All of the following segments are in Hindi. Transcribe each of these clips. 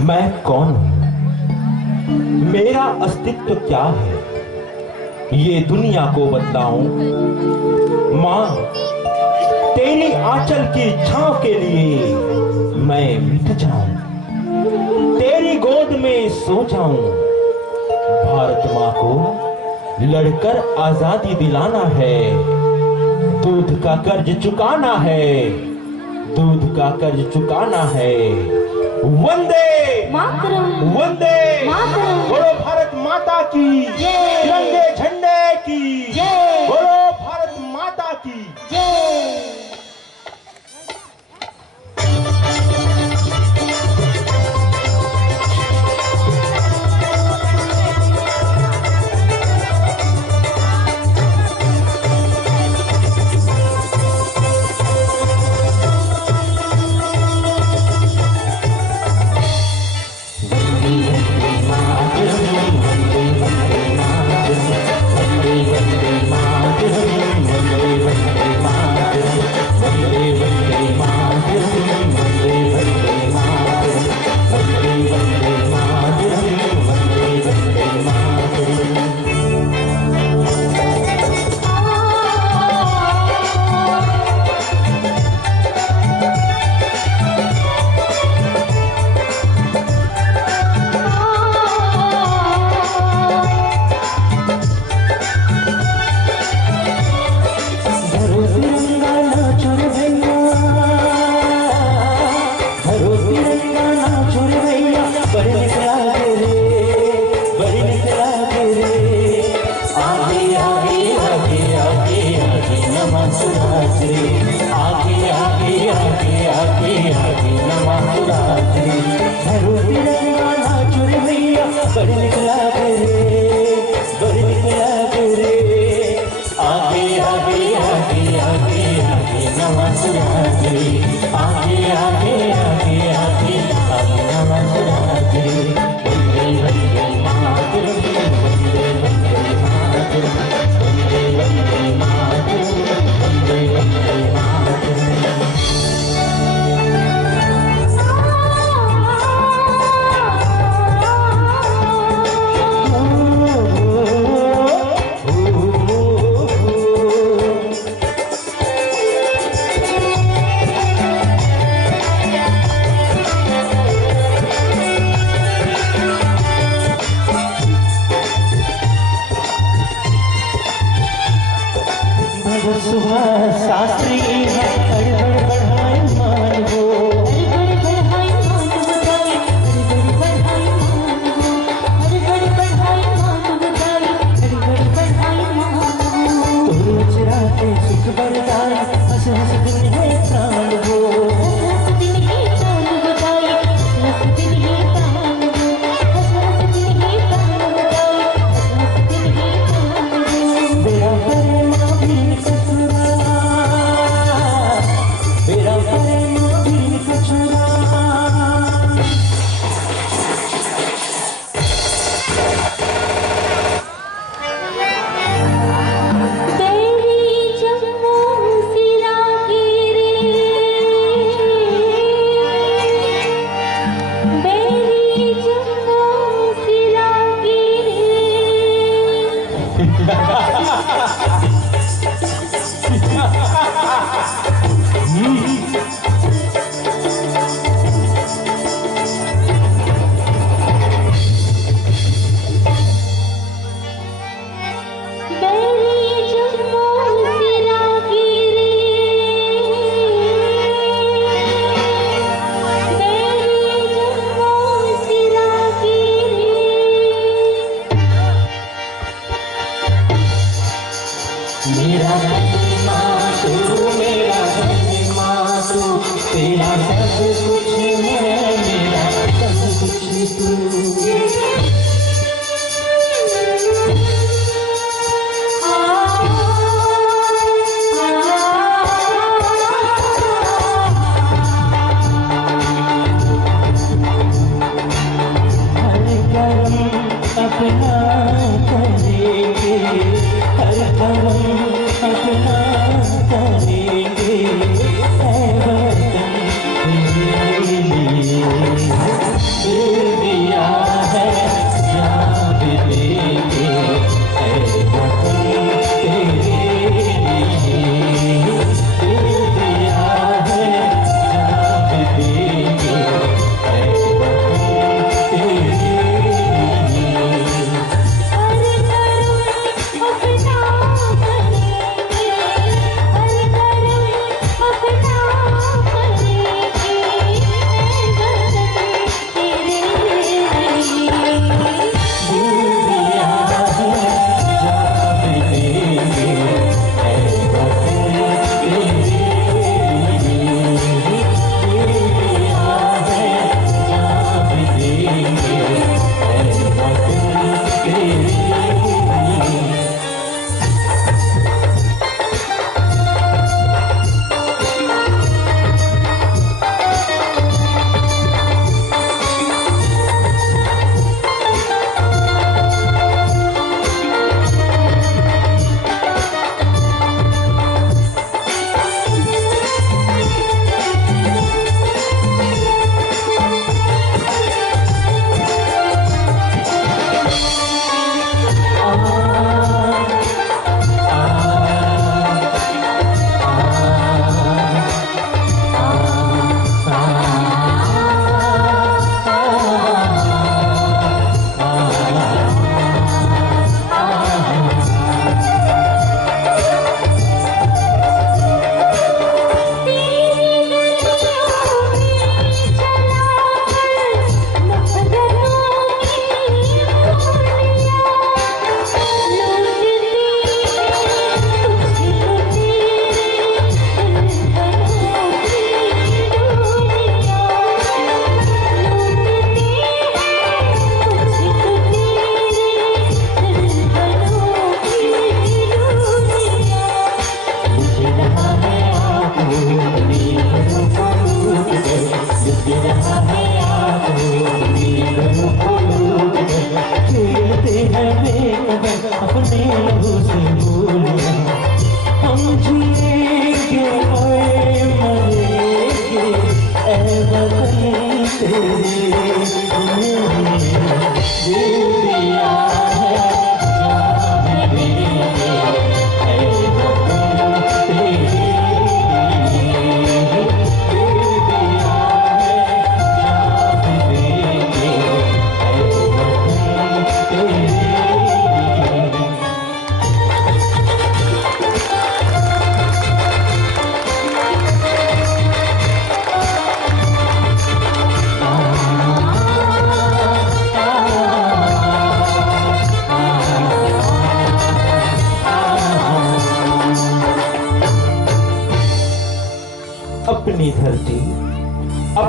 मैं कौन हूं, मेरा अस्तित्व क्या है, ये दुनिया को बतलाऊं। मां, तेरी आंचल की छांव के लिए मैं मिट जाऊं, तेरी गोद में सो जाऊं। भारत मां को लड़कर आजादी दिलाना है, दूध का कर्ज चुकाना है, दूध का कर्ज चुकाना है। वंदे मातरम, वंदे मातरम। बोलो भारत माता की जय। तिरंगे झंडे की जय। बोलो भारत माता की जय।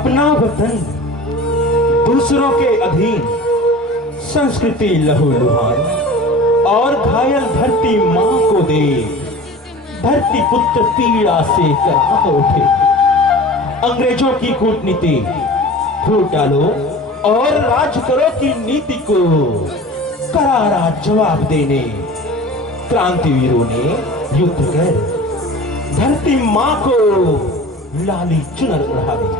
अपना वतन दूसरों के अधीन, संस्कृति लहूलुहान और घायल धरती मां को दे, धरती पुत्र पीड़ा से करा उठे। अंग्रेजों की कूटनीति फूट डालो और राज करो की नीति को करारा जवाब देने क्रांतिवीरों ने युद्ध कर धरती मां को लाली चुनर ओढ़ा दी।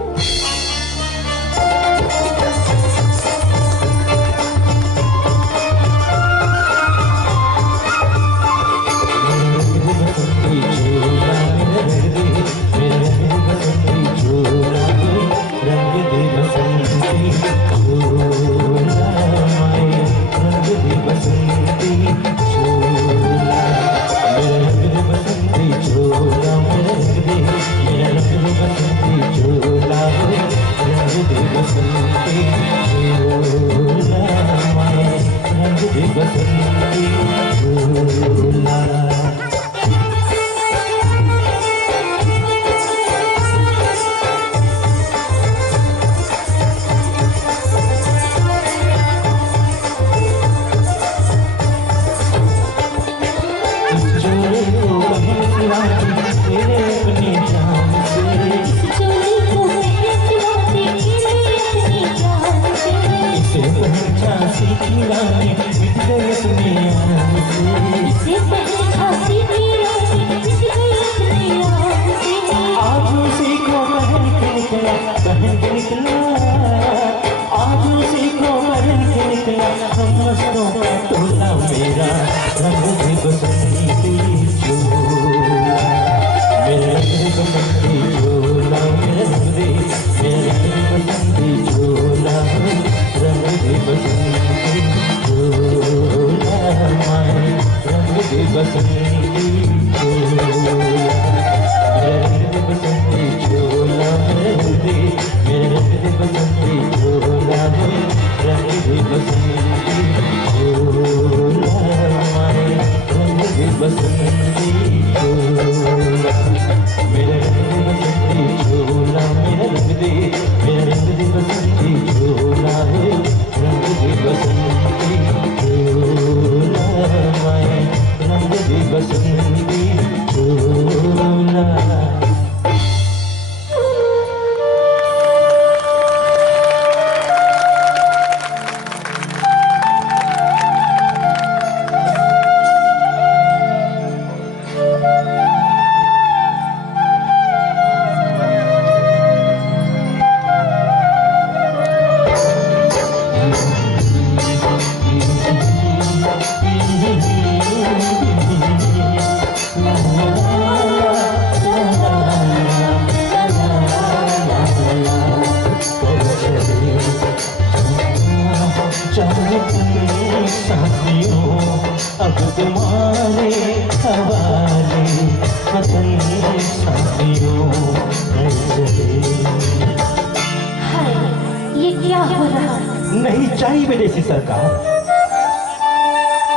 नहीं चाहिए विदेशी सरकार,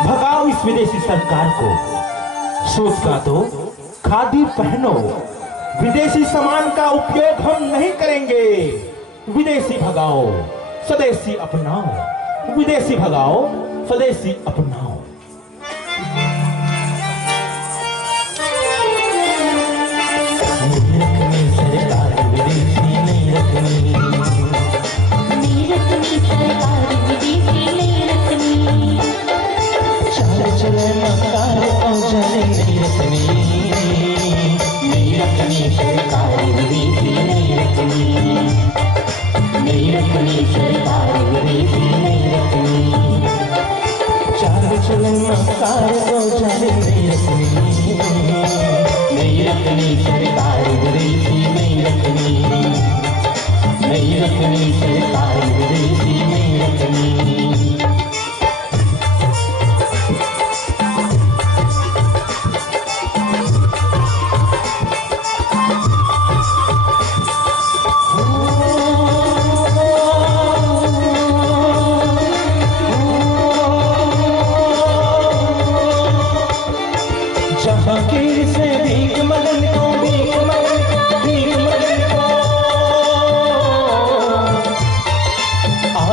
भगाओ इस विदेशी सरकार को। सूट का दो, खादी पहनो, विदेशी सामान का उपयोग हम नहीं करेंगे। विदेशी भगाओ, स्वदेशी अपनाओ, विदेशी भगाओ, स्वदेशी अपनाओ। सरकार विदेशी नहीं रखनी, सरकार विदेशी नहीं रखनी, चाल चले मकार औजारे नहीं रखनी, नहीं रखनी सरकार विदेशी नहीं रखनी, नहीं रखनी सरकार विदेशी नहीं रखनी, चाल चले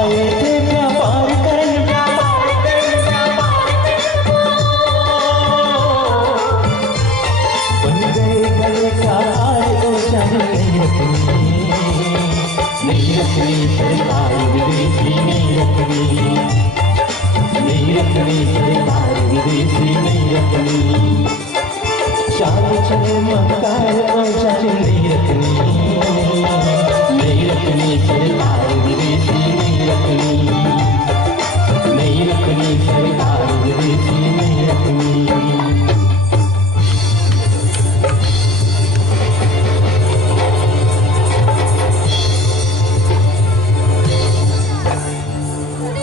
आए थे व्यापार करन बन गए गले का हार ओ जान नहीं रखनी सरकार विदेशी नहीं रखनी सरकार विदेशी नहीं रखनी चाल चले मकार ओ जान नहीं रखनी सरकार विदेशी नहीं रखनी सरकार विदेशी नहीं रखनी।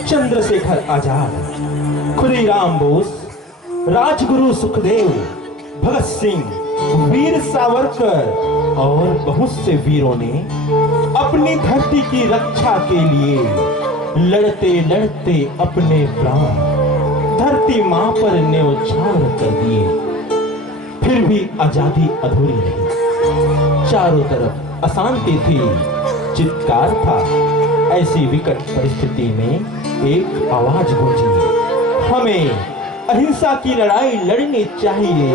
चंद्रशेखर आजाद, खुदीराम बोस, राजगुरु सुखदेव, भगत सिंह, वीर सावरकर और बहुत से वीरों ने अपनी धरती की रक्षा के लिए लड़ते लड़ते अपने प्राण धरती मां पर न्यौछावर कर दिए। फिर भी आजादी अधूरी रही। चारों तरफ अशांति थी, चित्कार था। ऐसी विकट परिस्थिति में एक आवाज गूंजी, हमें अहिंसा की लड़ाई लड़नी चाहिए।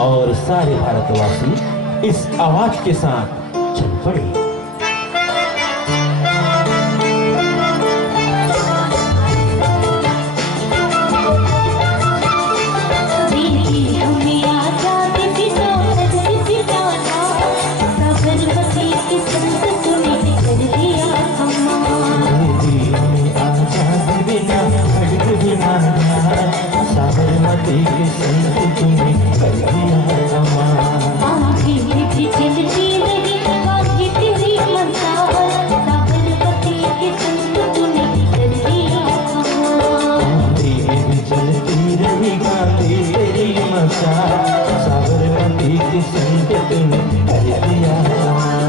और सारे भारतवासी इस आवाज के साथ चल पड़े। साबरमती के संत तूने कर दिया आँखें भी चलती रही आगे तेरी मसाल साबरमती के संत तूने कर दिया आँखें भी चलती रही गांधी तेरी मसाल साबरमती के संत तूने कर दिया।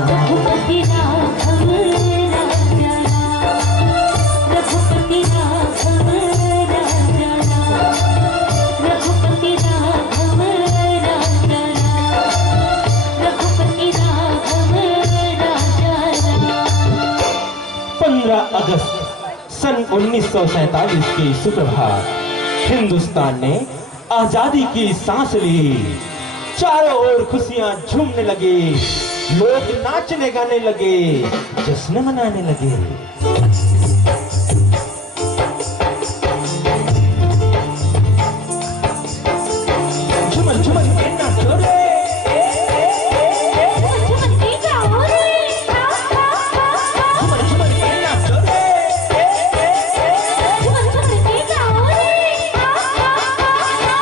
रघुपति राघव राजा रघुपति राघव राजा रघुपति राघव राजा रघुपति राघव राजा। 15 अगस्त सन 1947 की सुप्रभात हिंदुस्तान ने आजादी की सांस ली। चारों ओर खुशियां झूमने लगी, लोग नाचने गाने लगे, जश्न मनाने लगे। झुमन झुमन के नाचो रे, झुमन के गाओ रे झुमन झुमन के नाचो रे, झुमन झुमन के गाओ रे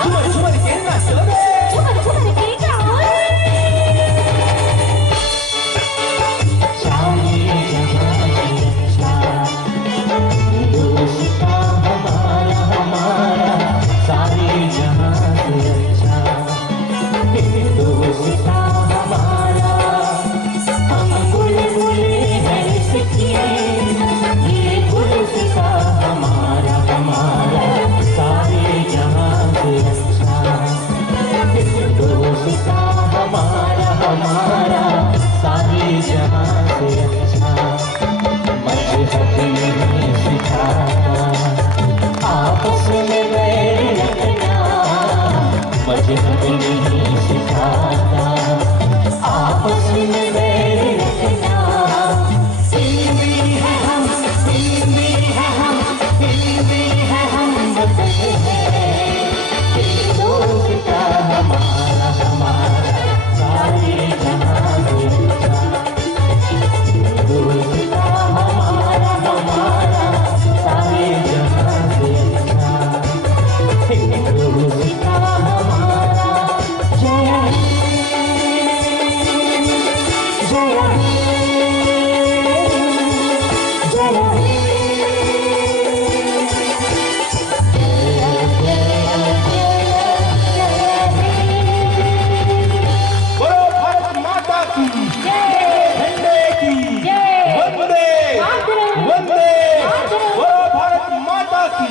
झुमन झुमन के नाचो रे। झुमन झुमन के गाओ रे सारे जहां की रक्षा हिंदुस्तान हमारा हमारा सारे जहां से अच्छा हिंदुस्तान हमारा हम बुलबुले हैं इसकी ये गुलसितां हमारा हमारा सारे जहां से अच्छा हिंदुस्तान हमारा हमारा सारे जहां से अच्छा। मजहब नहीं सिखाता आपस में बैर रखना, मजहब नहीं सिखाता आपस में बैर रखना। हिंदी है हम हिंदी है हम हिंदी है हम वतन है हिंदुस्तान हमारा हमारा सारे जहां से अच्छा। हिंदुस्तान हमारा हमारा सारे जहां से अच्छा। हिंदुस्तान हमारा जय जय बोलो भारत माता की झंडे की वंदे वंदे। बोलो भारत माता की।